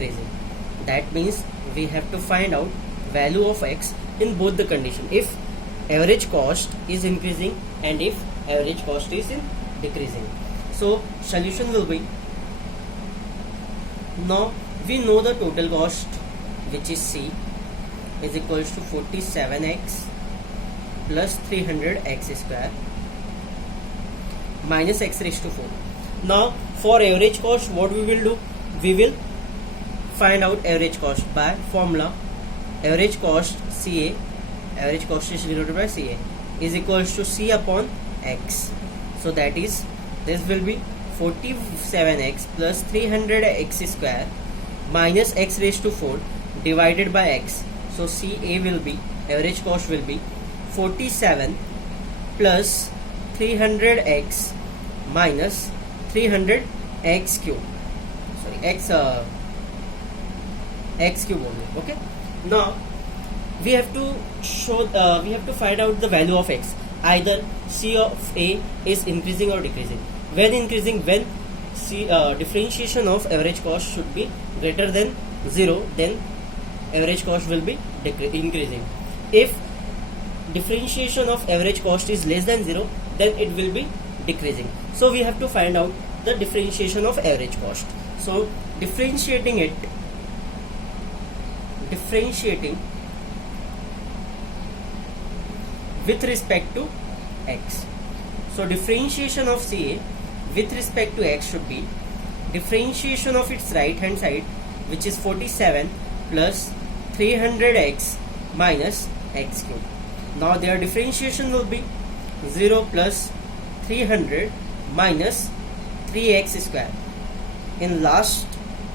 decreasing. That means we have to find out value of x in both the condition, if average cost is increasing and if average cost is decreasing. So solution will be, now we know the total cost, which is C, is equals to 47x plus 300x square minus x raised to 4. Now for average cost, what we will do, we will find out average cost by formula average cost CA, average cost is denoted by CA, is equals to C upon x. So that is, this will be 47x plus 300x square minus x raised to 4 divided by x. So CA will be, average cost will be 47 plus 300x minus 300x cube, sorry, x cube only. Okay, now we have to show, we have to find out the value of x. Either C of A is increasing or decreasing. When increasing, when C, differentiation of average cost should be greater than 0, then average cost will be increasing. If differentiation of average cost is less than 0, then it will be decreasing. So we have to find out the differentiation of average cost. So differentiating with respect to x. So differentiation of CA with respect to x should be differentiation of its right hand side, which is 47 plus 300x minus x cube. Now their differentiation will be 0 plus 300 minus 3x square. In last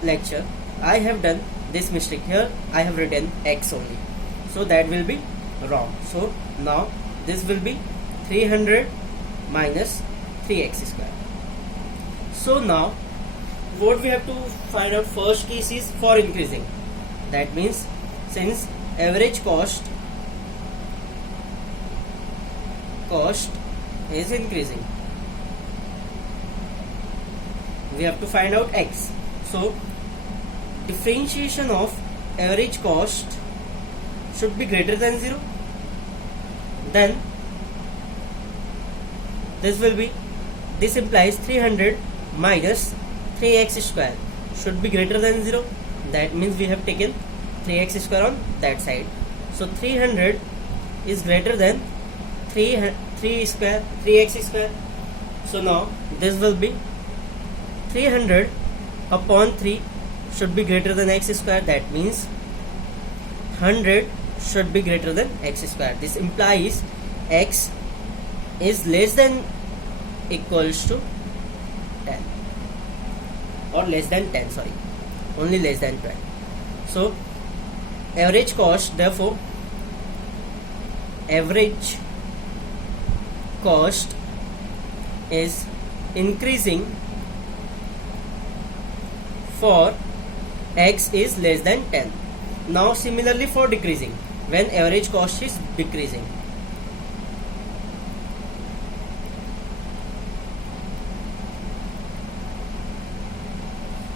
lecture I have done this mistake. Here I have written x only, so that will be wrong. So now this will be 300 minus 3x square. So now what we have to find out, first case is for increasing. That means since average cost is increasing, we have to find out x. So differentiation of average cost should be greater than 0, then this implies 300 minus 3x square should be greater than 0. That means we have taken 3x square on that side. So 300 is greater than 3x square. So now this will be 300 upon 3 should be greater than x square. That means 100 should be greater than x square. This implies x is less than equals to 10, or less than 10, sorry, only less than 12. So average cost, therefore average cost is increasing for x is less than 10. Now similarly for decreasing, when average cost is decreasing,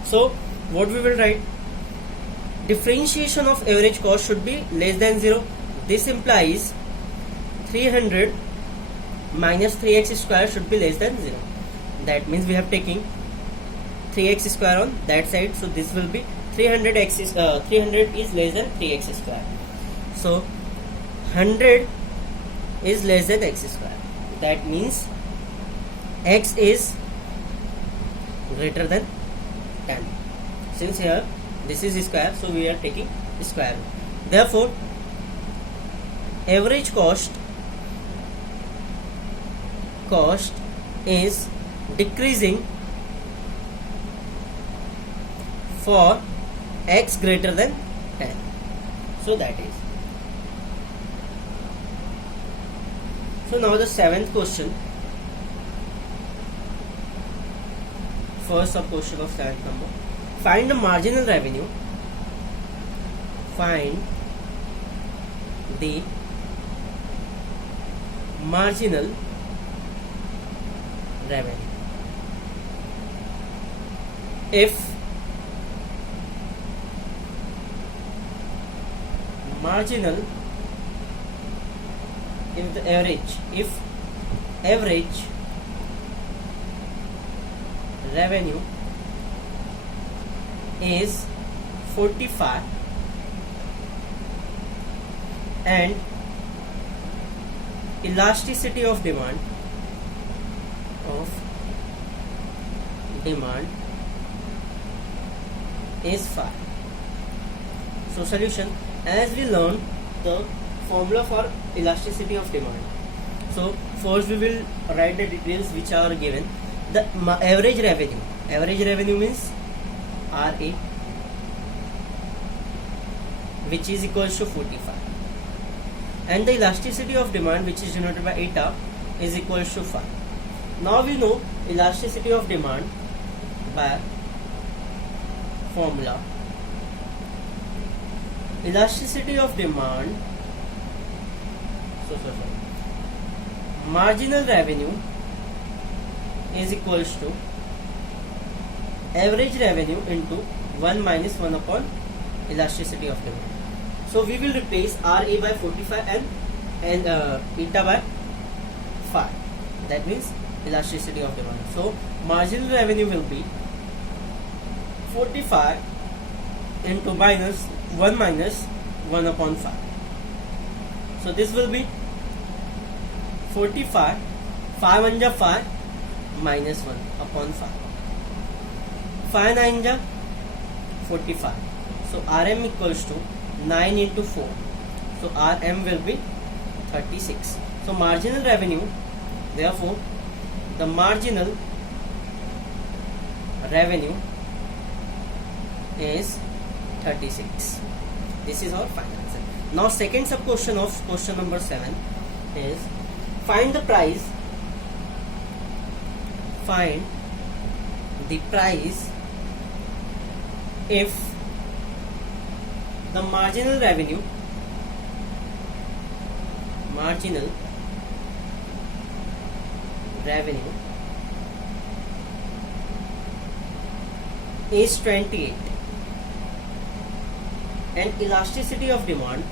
so what we will write, differentiation of average cost should be less than 0. This implies 300 minus 3x square should be less than 0. That means we have taken 3x square on that side, so this will be 300 is less than 3x square. So 100 is less than x square. That means x is greater than 10. Since here this is square, so we are taking square. Therefore average cost is decreasing for x greater than 10. So that is. So now the seventh question, first sub question of seventh number. Find the marginal revenue. Find the marginal revenue if marginal if the average revenue is 45 and elasticity of demand is 5. So solution, as we learn the formula for elasticity of demand. So first we will write the details which are given. The average revenue means RA, which is equals to 45, and the elasticity of demand, which is denoted by eta, is equals to 5. Now we know elasticity of demand by formula. Elasticity of demand, marginal revenue is equals to average revenue into 1 minus 1 upon elasticity of demand. So we will replace RA by 45 and eta by 5. That means elasticity of demand. So marginal revenue will be 45 into minus 1 upon 5. So this will be 45, 5 1 ja 5 minus 1 upon 5. 5 9 ja 45. So RM equals to 9 into 4. So RM will be 36. So marginal revenue, therefore the marginal revenue is 36. This is our final answer. Now second sub question of question number 7 is find the price if the marginal revenue is 28 and elasticity of demand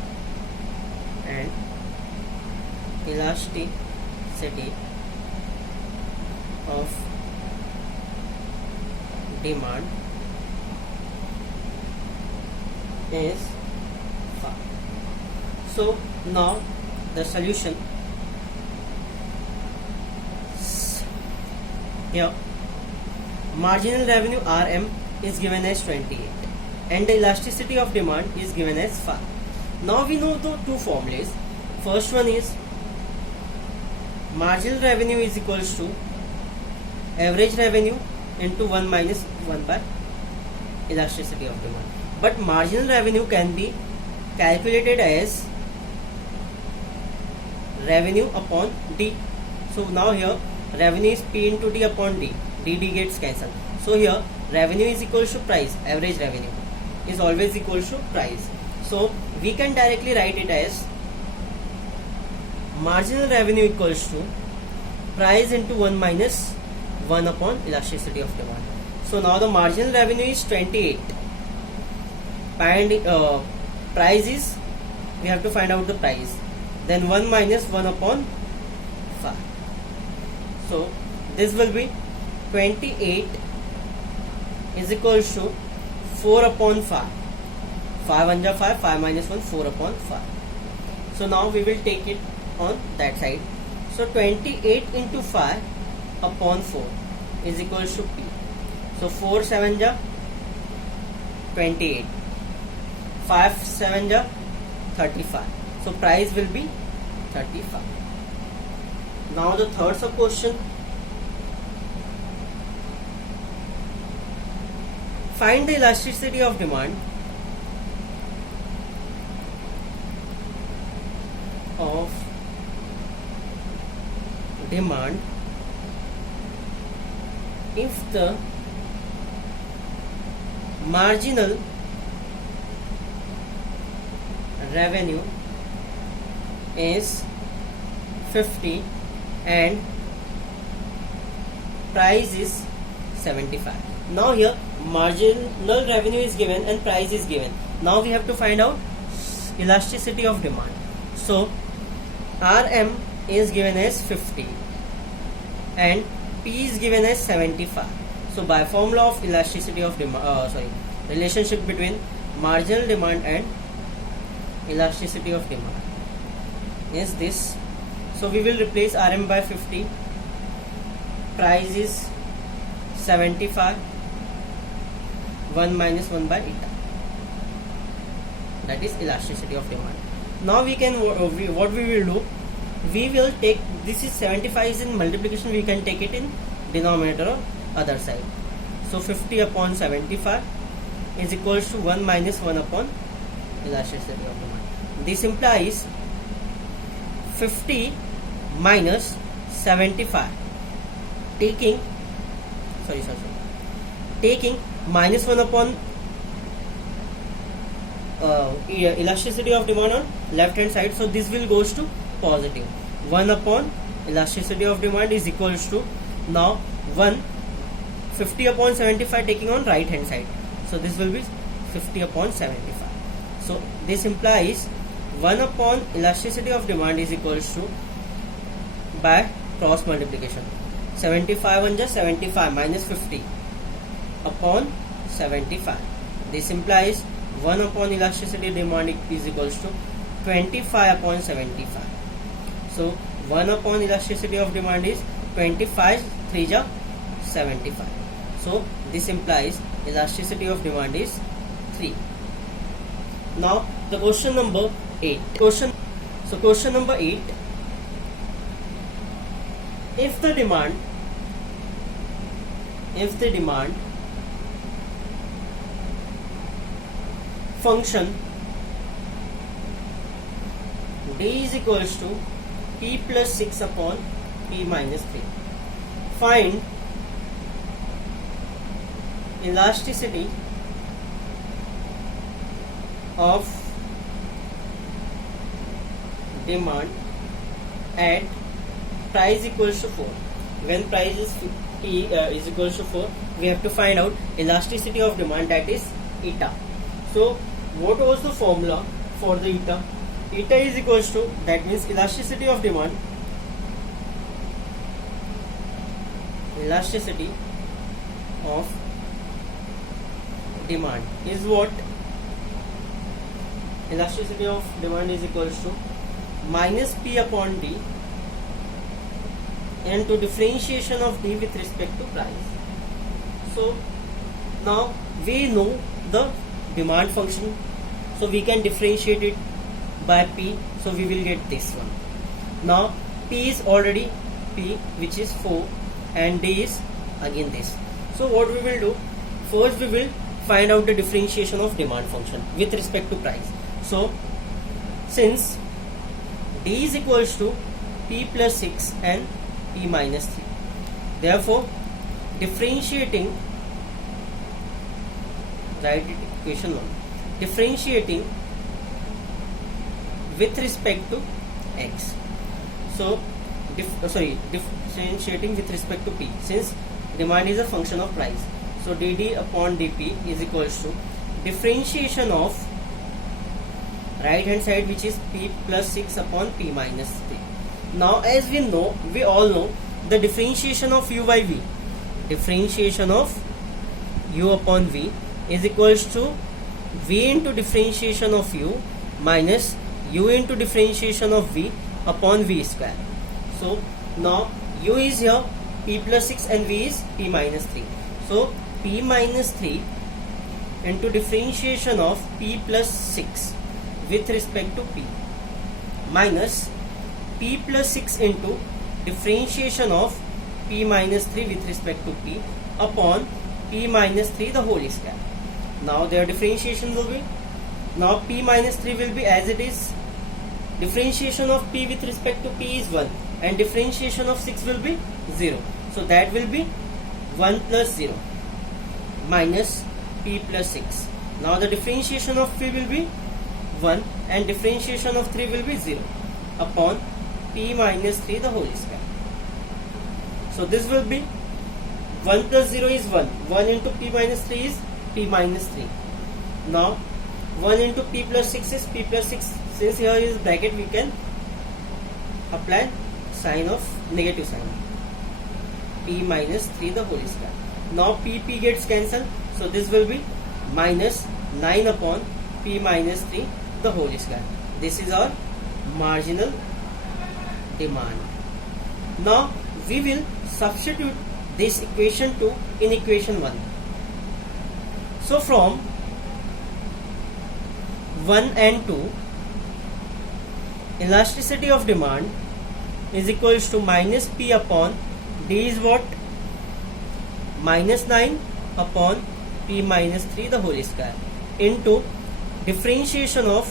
is 5. So now the solution here, marginal revenue RM is given as 28 and the elasticity of demand is given as 5. Now we know the two formulas. First one is marginal revenue is equals to average revenue into 1 minus 1 by elasticity of demand. But marginal revenue can be calculated as revenue upon D. So now here revenue is P into D upon D. D gets cancelled. So here revenue is equals to price. Average revenue is always equals to price. So we can directly write it as marginal revenue equals to price into 1 minus 1 upon elasticity of demand. So now the marginal revenue is 28 and price is, we have to find out the price, then 1 minus 1 upon 5. So this will be 28 is equals to 4 upon 5. 5 1 ja 5, 5 minus 1, 4 upon 5. So now we will take it on that side. So 28 into 5 upon 4 is equals to P. So 4 7 ja 28, 5 7 ja 35. So price will be 35. Now the third sub question, find the elasticity of demand if the marginal revenue is 50 and price is 75. Now here marginal revenue is given and price is given. Now we have to find out elasticity of demand. So Rm is given as 50 and P is given as 75. So by formula of elasticity of demand, relationship between marginal demand and elasticity of demand is this. So we will replace Rm by 50, price is 75, 1 minus 1 by eta, that is elasticity of demand. Now we can, what we will do, we will take, this is 75 is in multiplication, we can take it in denominator or other side. So 50 upon 75 is equals to 1 minus 1 upon elasticity of demand. This implies 50 minus 75, taking minus 1 upon elasticity of demand on left hand side, so this will goes to positive. 1 upon elasticity of demand is equals to, now 50 upon 75 taking on right hand side, so this will be 50 upon 75. So this implies 1 upon elasticity of demand is equals to, by cross multiplication, 75 1 just 75 minus 50 upon 75. This implies 1 upon elasticity demand is equals to 25 upon 75. So 1 upon elasticity of demand is 25, 3 ja 75. So this implies elasticity of demand is 3. Now the question number 8. Question number 8. If the demand function D is equals to P plus 6 upon P minus 3. Find elasticity of demand at price equals to 4. When price is P is equals to 4, we have to find out elasticity of demand, that is eta. So what was the formula for the eta? Eta is equals to, that means elasticity of demand is what? Elasticity of demand is equals to minus P upon D into differentiation of D with respect to price. So now we know the demand function, so we can differentiate it by P, so we will get this one. Now P is already P, which is 4, and D is again this. So what we will do, first we will find out the differentiation of demand function with respect to price. So since D is equals to P plus 6 and P minus 3, therefore differentiating, write it equation 1, differentiating with respect to x. So differentiating with respect to P, since demand is a function of price, so dd upon dp is equals to differentiation of right hand side, which is P plus 6 upon P minus 3. Now as we all know the differentiation of u by v, differentiation of u upon v is equals to v into differentiation of u minus u into differentiation of v upon v square. So now u is here P plus 6 and v is P minus 3. So P minus 3 into differentiation of P plus 6 with respect to P minus P plus 6 into differentiation of P minus 3 with respect to P upon P minus 3 the whole square. Now their differentiation will be, now P minus 3 will be as it is, differentiation of P with respect to P is 1 and differentiation of 6 will be 0. So that will be 1 plus 0 minus P plus 6. Now the differentiation of P will be 1 and differentiation of 3 will be 0 upon P minus 3 the whole square. So this will be 1 plus 0 is 1. 1 into P minus 3 is P minus 3. Now 1 into p plus 6 is p plus 6. Since here is bracket, we can apply sign of negative sign, p minus 3 the whole square. Now p gets cancelled, so this will be minus 9 upon p minus 3 the whole square. This is our marginal demand. Now we will substitute this equation 2 in equation 1. So from 1 and 2, elasticity of demand is equals to minus p upon d is what? Minus 9 upon p minus 3 the whole square into differentiation of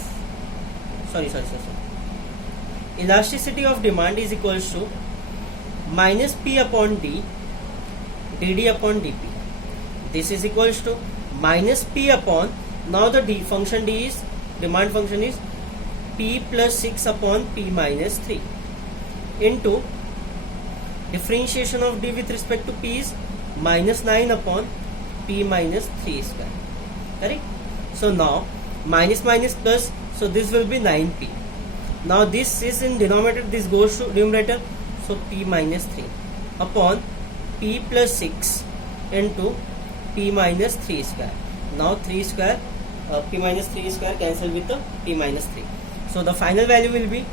elasticity of demand is equals to minus p upon d dd upon dp. This is equals to minus p upon, now the d function d is, demand function is p plus 6 upon p minus 3 into differentiation of d with respect to p is minus 9 upon p minus 3 square. Correct? So now minus minus plus, so this will be 9p. Now this is in denominator, this goes to numerator, so p minus 3 upon p plus 6 into p minus 3 square. Now 3 square, p minus 3 square cancel with the p minus 3. So the final value will be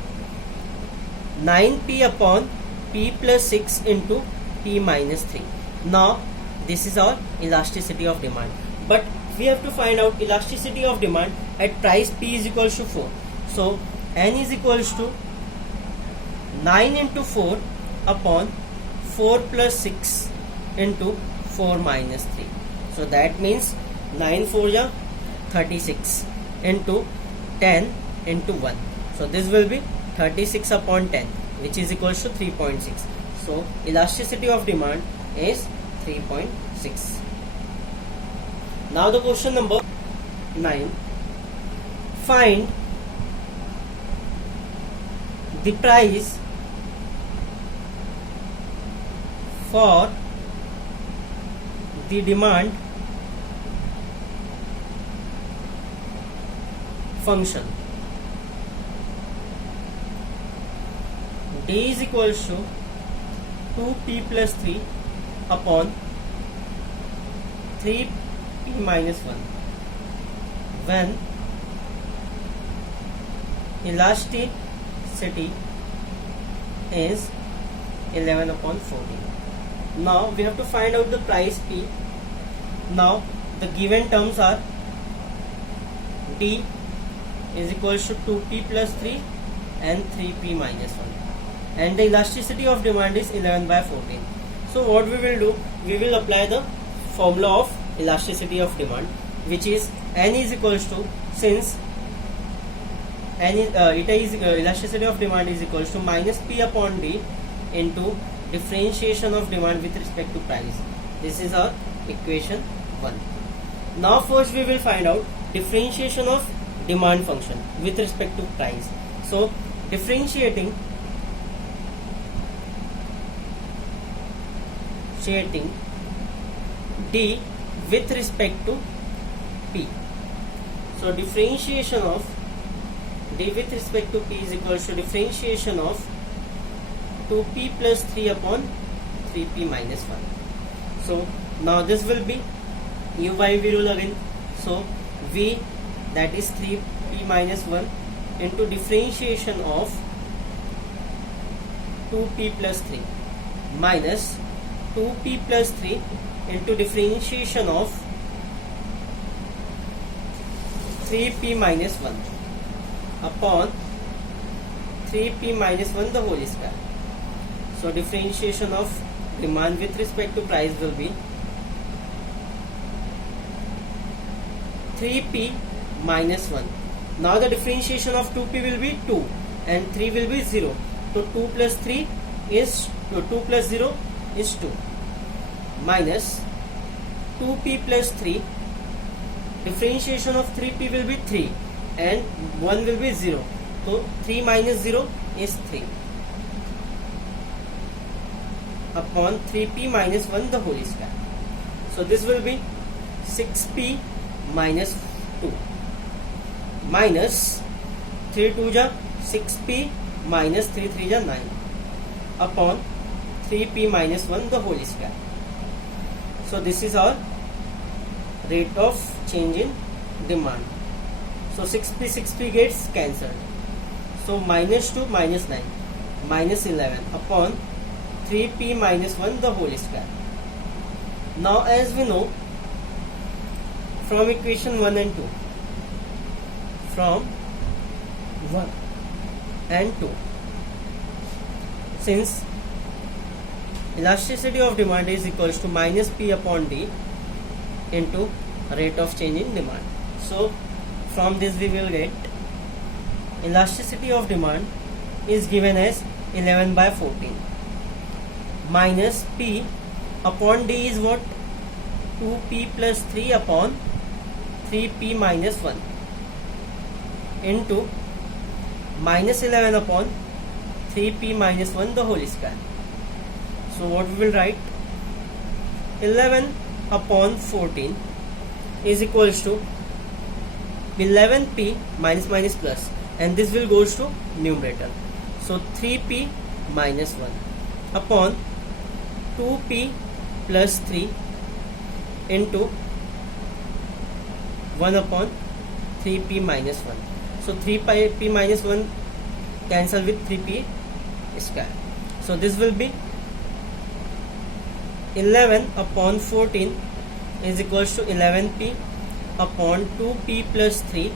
9p upon p plus 6 into p minus 3. Now this is our elasticity of demand. But we have to find out elasticity of demand at price p is equals to 4. So n is equals to 9 into 4 upon 4 plus 6 into 4 minus 3. So that means 9 4 ja 36 into 10 into 1. So this will be 36 upon 10, which is equals to 3.6. So elasticity of demand is 3.6. Now the question number 9. Find the price for the demand function. D is equals to 2p plus 3 upon 3p minus 1 when elasticity is 11 upon 14. Now we have to find out the price p. Now the given terms are D is equals to 2p plus 3 and 3p minus 1, and the elasticity of demand is 11 by 14. So what we will do, we will apply the formula of elasticity of demand, which is n is equals to, since n is elasticity of demand is equals to minus p upon d into differentiation of demand with respect to price. This is our equation 1. Now first we will find out differentiation of demand function with respect to price. So differentiating d with respect to p. So differentiation of d with respect to p is equals to differentiation of 2p plus 3 upon 3p minus 1. So now this will be u by v rule again. So v, that is 3p minus 1 into differentiation of 2p plus 3 minus 2p plus 3 into differentiation of 3p minus 1 upon 3p minus 1 the whole square. So differentiation of demand with respect to price will be 3p minus 1. Now the differentiation of 2p will be 2 and 3 will be 0. So 2 plus 3 is 2 plus 0 is 2 minus 2p plus 3. Differentiation of 3p will be 3 and 1 will be 0. So 3 minus 0 is 3 upon 3p minus 1 the whole square. So this will be 6p minus 2. minus 3 2 ja 6p minus 3 3 ja 9 upon 3p minus 1 the whole square. So this is our rate of change in demand. So 6p gets cancelled. So minus 2 minus 9 minus 11 upon 3p minus 1 the whole square. Now as we know from equation 1 and 2, from 1 and 2, since elasticity of demand is equals to minus P upon D into rate of change in demand. So from this we will get elasticity of demand is given as 11 by 14 minus P upon D is what? 2P plus 3 upon 3P minus 1 into minus 11 upon 3P minus 1 the whole square. So what we will write? 11 upon 14 is equals to 11P minus minus plus, and this will goes to numerator. So 3P minus 1 upon 2P plus 3 into 1 upon 3P minus 1. So 3P minus 1 cancel with 3P square. So this will be 11 upon 14 is equals to 11P upon 2P plus 3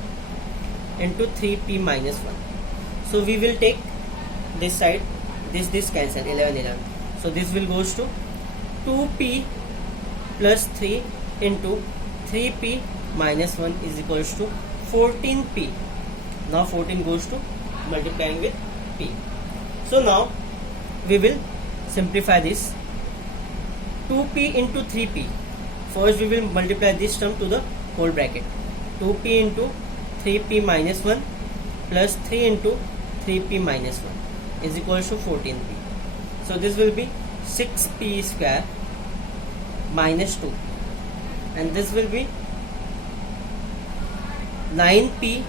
into 3P minus 1. So we will take this side, this cancel, 11 11. So this will goes to 2P plus 3 into 3P minus 1 is equals to 14P. Now 14 goes to multiplying with P. So now we will simplify this. 2P into 3P. First we will multiply this term to the whole bracket. 2P into 3P minus 1 plus 3 into 3P minus 1 is equals to 14P. So this will be 6P square minus 2, and this will be 9P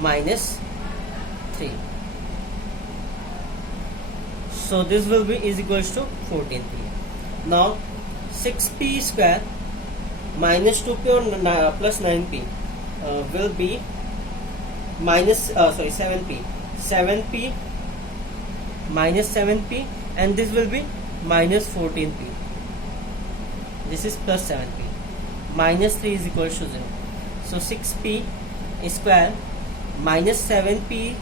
minus 3. So this will be is equals to 14P. Now 6P square minus 2P or plus 9P will be minus 7P. 7P minus 7P, and this will be minus 14P. This is plus 7P. Minus 3 is equals to 0. So 6P square minus 7P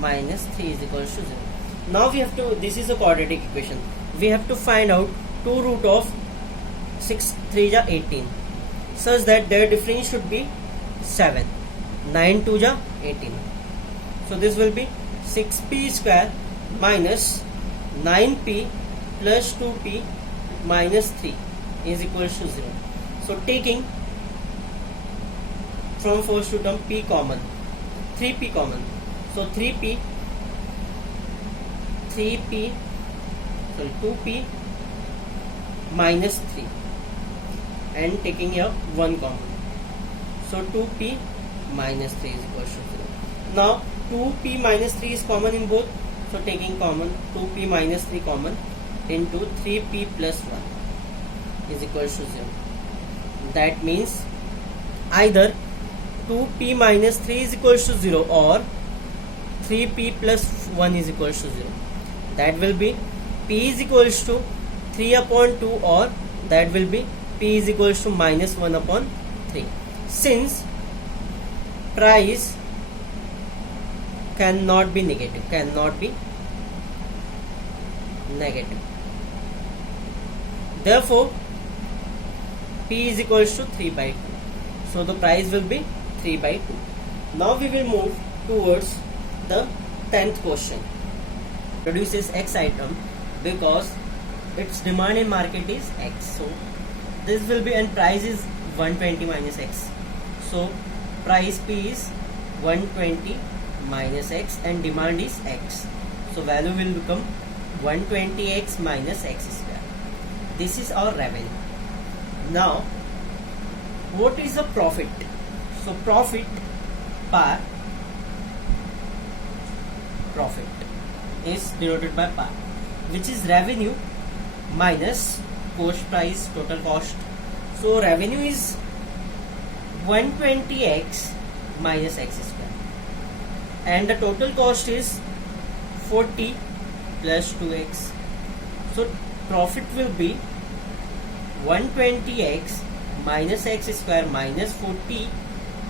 minus 3 is equals to 0. Now we have to, this is a quadratic equation. We have to find out 2 root of 6 3 ja 18 such that their difference should be 7. 9 2 ja 18. So this will be 6P square minus 9P plus 2P minus 3 is equals to 0. So taking from first to term P common, 3P common. So 2P minus 3 and taking here 1 common. So 2P minus 3 is equals to 0. Now 2P minus 3 is common in both. So taking common 2P minus 3 common into 3P plus 1 is equals to 0. That means either 2P minus 3 is equals to 0 or 3P plus 1 is equals to 0. That will be P is equals to 3 upon 2 or that will be P is equals to minus 1 upon 3. Since price cannot be negative, therefore P is equals to 3 by 2. So the price will be 3 by 2. Now we will move towards the 10th question. Produces X item because its demand in market is X. So this will be, and price is 120 minus X. So price P is 120 minus X and demand is X. So value will become 120X minus X square. This is our revenue. Now what is the profit? So profit PAR, profit is denoted by PAR, which is revenue minus cost price, total cost. So revenue is 120x minus x square, and the total cost is 40 plus 2x. So profit will be 120x minus x square minus 40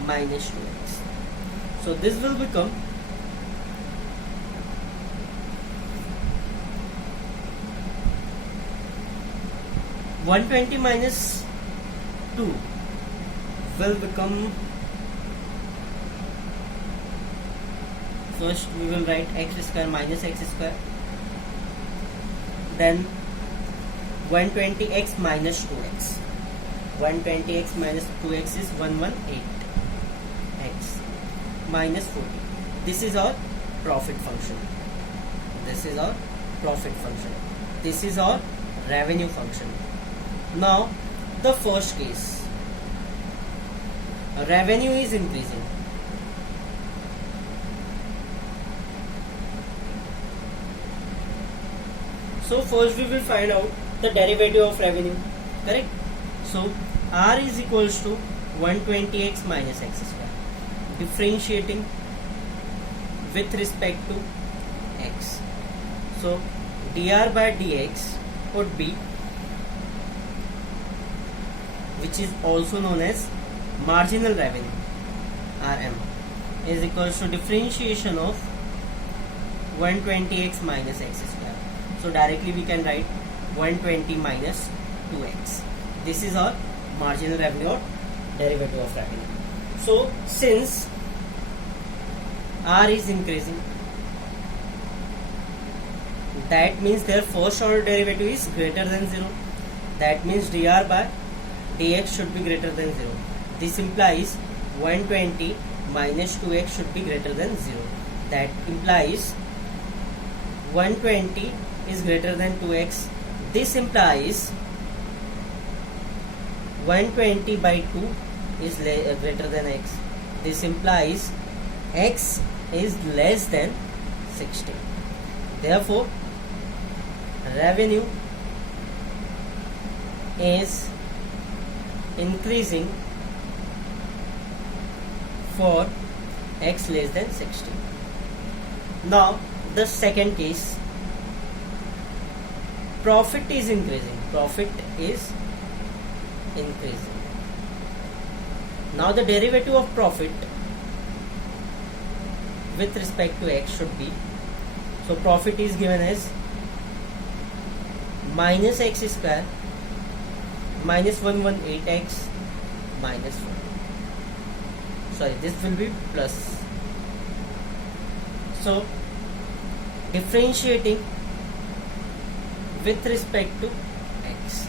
minus 2x. So this will become 120 minus 2 will become, first we will write x square minus x square, then 120x minus 2x. 120x minus 2x is 118x minus 40. This is our profit function. This is our profit function. This is our revenue function. Now the first case, revenue is increasing. So first we will find out the derivative of revenue, correct? So R is equals to 120x minus x square, differentiating with respect to x. So dr by dx would be, which is also known as marginal revenue, RM, is equals to differentiation of 120x minus x square. So directly we can write 120 minus 2x. This is our marginal revenue or derivative of revenue. So since R is increasing, that means their first order derivative is greater than 0. That means dr by dx should be greater than 0. This implies 120 minus 2x should be greater than 0. That implies 120 is greater than 2x. This implies 120 by 2 is greater than x. This implies x is less than 60. Therefore, revenue is increasing for x less than 60. Now the second case, profit is increasing. Profit is increasing. Now the derivative of profit with respect to x should be, so profit is given as minus x square minus 118x minus 4. Sorry, this will be plus. So differentiating with respect to x.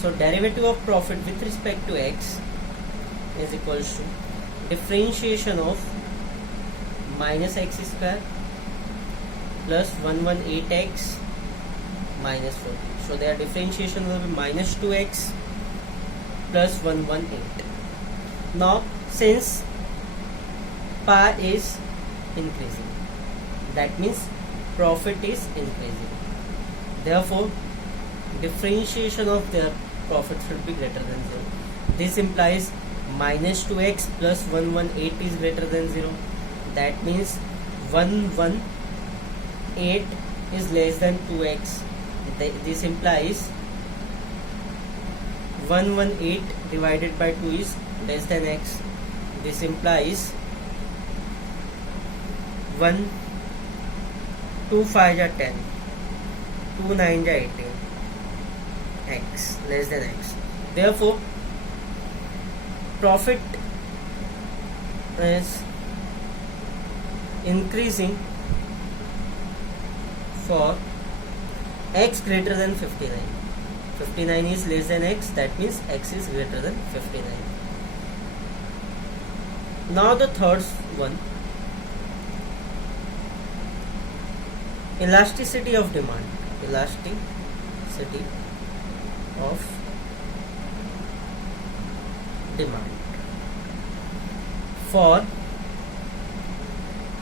So derivative of profit with respect to x is equals to differentiation of minus x square plus 118x minus 40. So their differentiation will be minus 2x plus 118. Now since PAR is increasing, that means profit is increasing. Therefore, differentiation of their profit should be greater than 0. This implies minus 2x plus 118 is greater than 0. That means 118 is less than 2x. This implies 118 divided by 2 is less than x. This implies 1 2 5 are 10, 2 9 are 18, x less than x. Therefore, profit is increasing for x greater than 59. 59 is less than x, that means x is greater than 59. Now the third one, elasticity of demand. Elasticity of demand for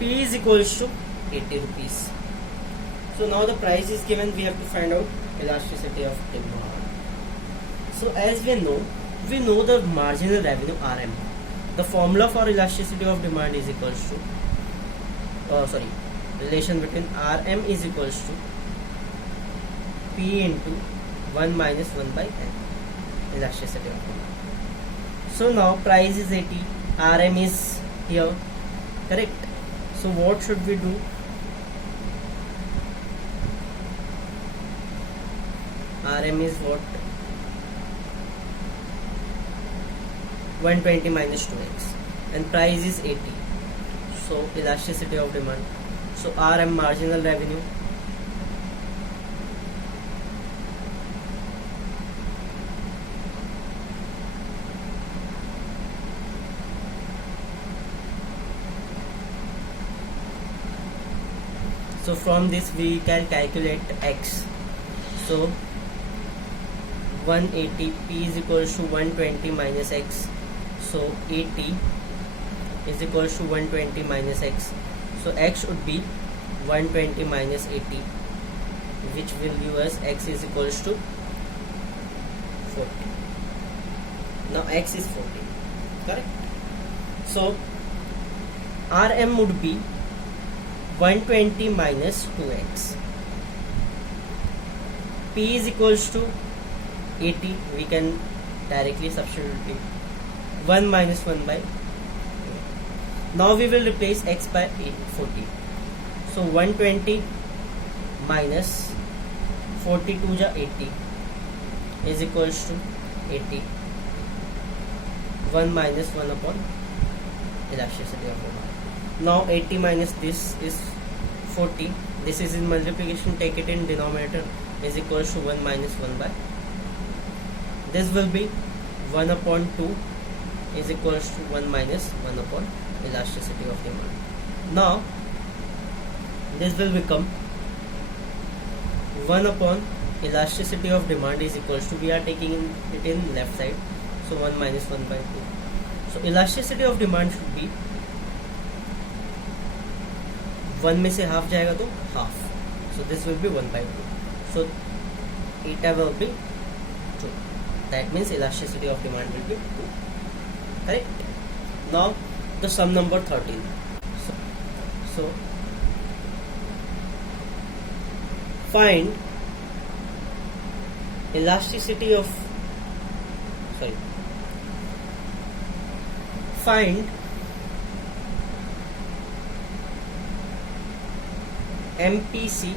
P is equals to 80 rupees. So now the price is given, we have to find out elasticity of demand. So as we know the marginal revenue RM. The formula for elasticity of demand is equals to relation between RM is equals to P into 1 minus 1 by N, elasticity of demand. So now price is 80, RM is here, correct? So what should we do? RM is what? 120 minus 2x, and price is 80. So elasticity of demand. So RM, marginal revenue, so from this we can calculate X. So 180, P is equals to 120 minus X. So 80 is equals to 120 minus X. So X would be 120 minus 80, which will give us X is equals to 40. Now X is 40, correct? So RM would be 120 minus 2x. P is equals to 80, we can directly substitute it. 1 minus 1 by 2. Now we will replace x by 40. So 120 minus 42 ja 80 is equals to 80. 1 minus 1 upon elasticity of demand. Now 80 minus this is 40. This is in multiplication, take it in denominator, is equals to 1 minus 1 by. This will be 1 upon 2 is equals to 1 minus 1 upon elasticity of demand. Now this will become 1 upon elasticity of demand is equals to, we are taking it in left side, so 1 minus 1 by 2. So elasticity of demand should be 1 में से half जाएगा तो half. So this will be 1 by 2. So eta will be 2. That means elasticity of demand will be 2. Correct? Now the sum number 13. So find elasticity of find MPC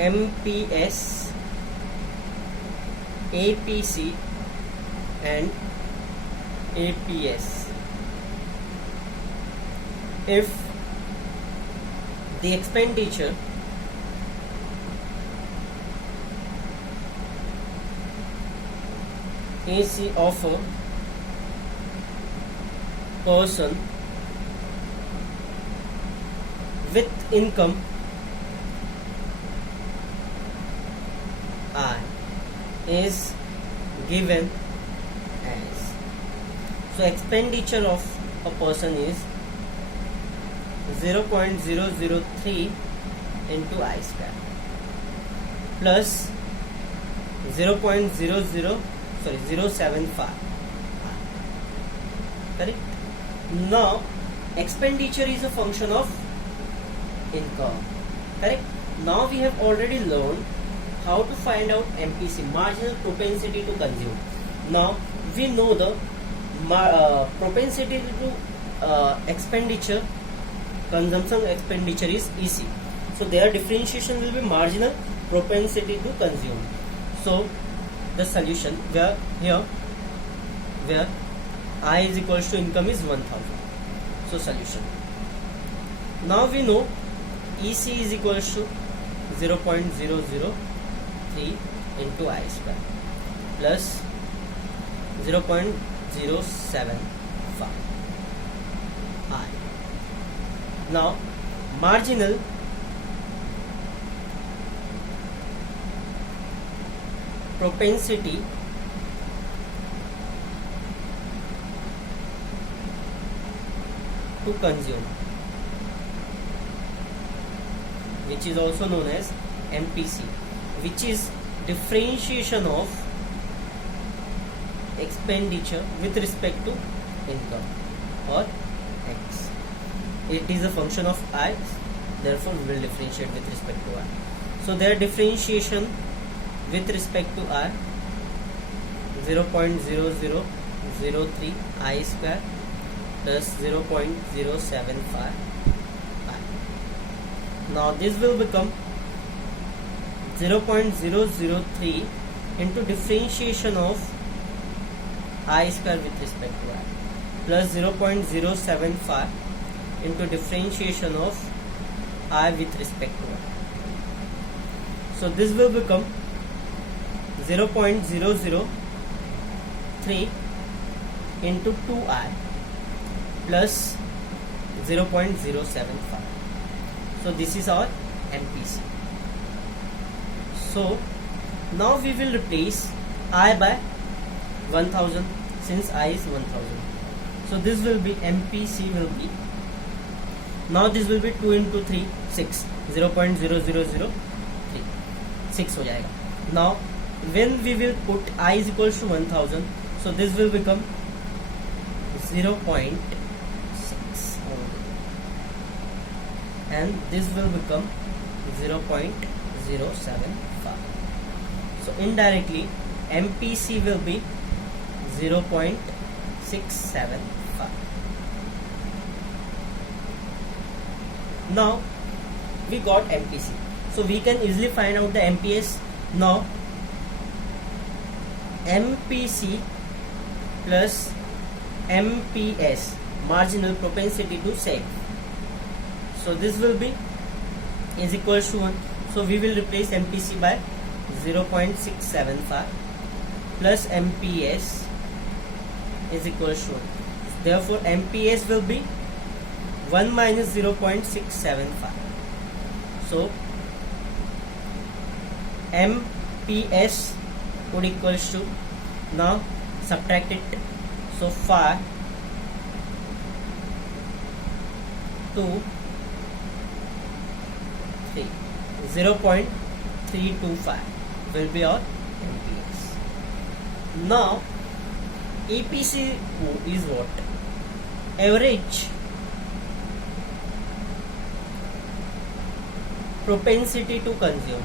MPS APC and APS if the expenditure AC of a person with income I is given as. So expenditure of a person is 0.003 into I square plus 0.075. Correct? Now expenditure is a function of income. Correct? Now we have already learned how to find out MPC, marginal propensity to consume. Now we know the propensity to expenditure, consumption expenditure is EC. So their differentiation will be marginal propensity to consume. So the solution where I is equals to income is 1000. So solution. Now we know EC is equals to 0.003 into I square plus 0.075 I. Now marginal propensity to consume, which is also known as MPC, which is differentiation of expenditure with respect to income, or X. It is a function of I, therefore we will differentiate with respect to I. So their differentiation with respect to R, 0.0003 I square plus 0.075 I. Now this will become 0.003 into differentiation of I square with respect to I plus 0.075 into differentiation of I with respect to I. So this will become 0.003 into 2I plus 0.075. So this is our MPC. So now we will replace I by 1000 since I is 1000. So this will be MPC will be, now this will be 2 into 3 6, 0.0003 6 हो जाएगा. Now when we will put I is equals to 1000, so this will become 0.6 and this will become 0.075. So indirectly MPC will be 0.675. Now we got MPC, so we can easily find out the MPS. Now MPC plus MPS, marginal propensity to save, so this will be is equals to 1. So we will replace MPC by 0.675 plus MPS is equals to 1. Therefore MPS will be 1 minus 0.675. So MPS would equals to, now subtract it, so far 2 3 0.325 will be our MPS. Now APC is what? Average propensity to consume,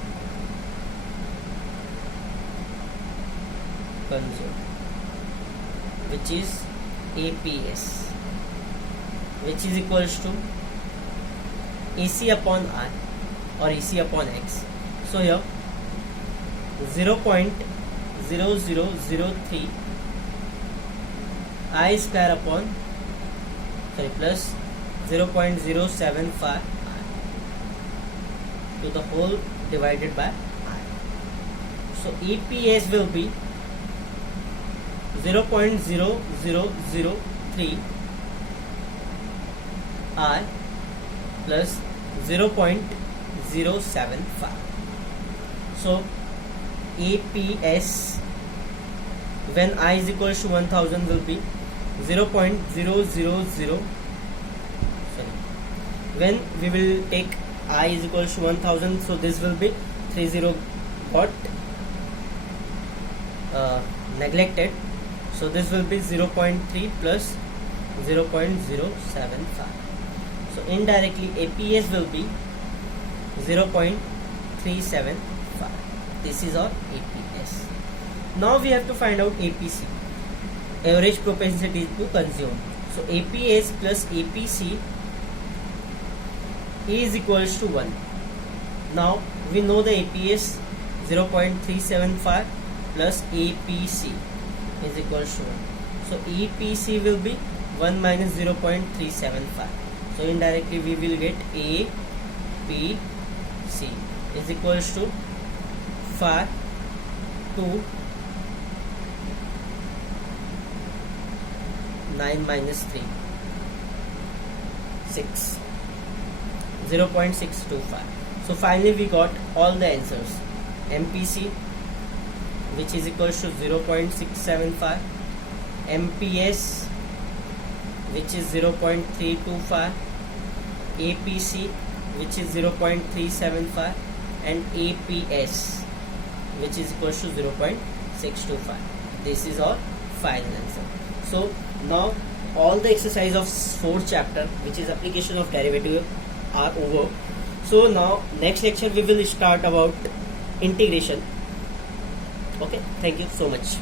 which is APS, which is equals to AC upon R or AC upon X. So here 0.0003 I square upon plus 0.075 to the whole divided by I. So EPS will be 0.0003 I plus 0.075. So APS when I is equals to 1000 will be 0.000. When we will take I is equals to 1000, so this will be 30 got neglected, so this will be 0.3 plus 0.075. So indirectly APS will be 0.375. This is our APS. Now we have to find out APC, average propensity to consume. So APS plus APC is equals to 1. Now we know the APS 0.375 plus APC is equals to 1. So EPC will be 1 minus 0.375. So indirectly we will get APC is equals to 5 2 9 minus 3 6 0.625. So finally we got all the answers. MPC which is equals to 0.675, MPS which is 0.325, APC which is 0.375, and APS which is equals to 0.625. This is our final answer. So now all the exercise of fourth chapter, which is application of derivative, are over. So now next lecture we will start about integration. Okay, thank you so much.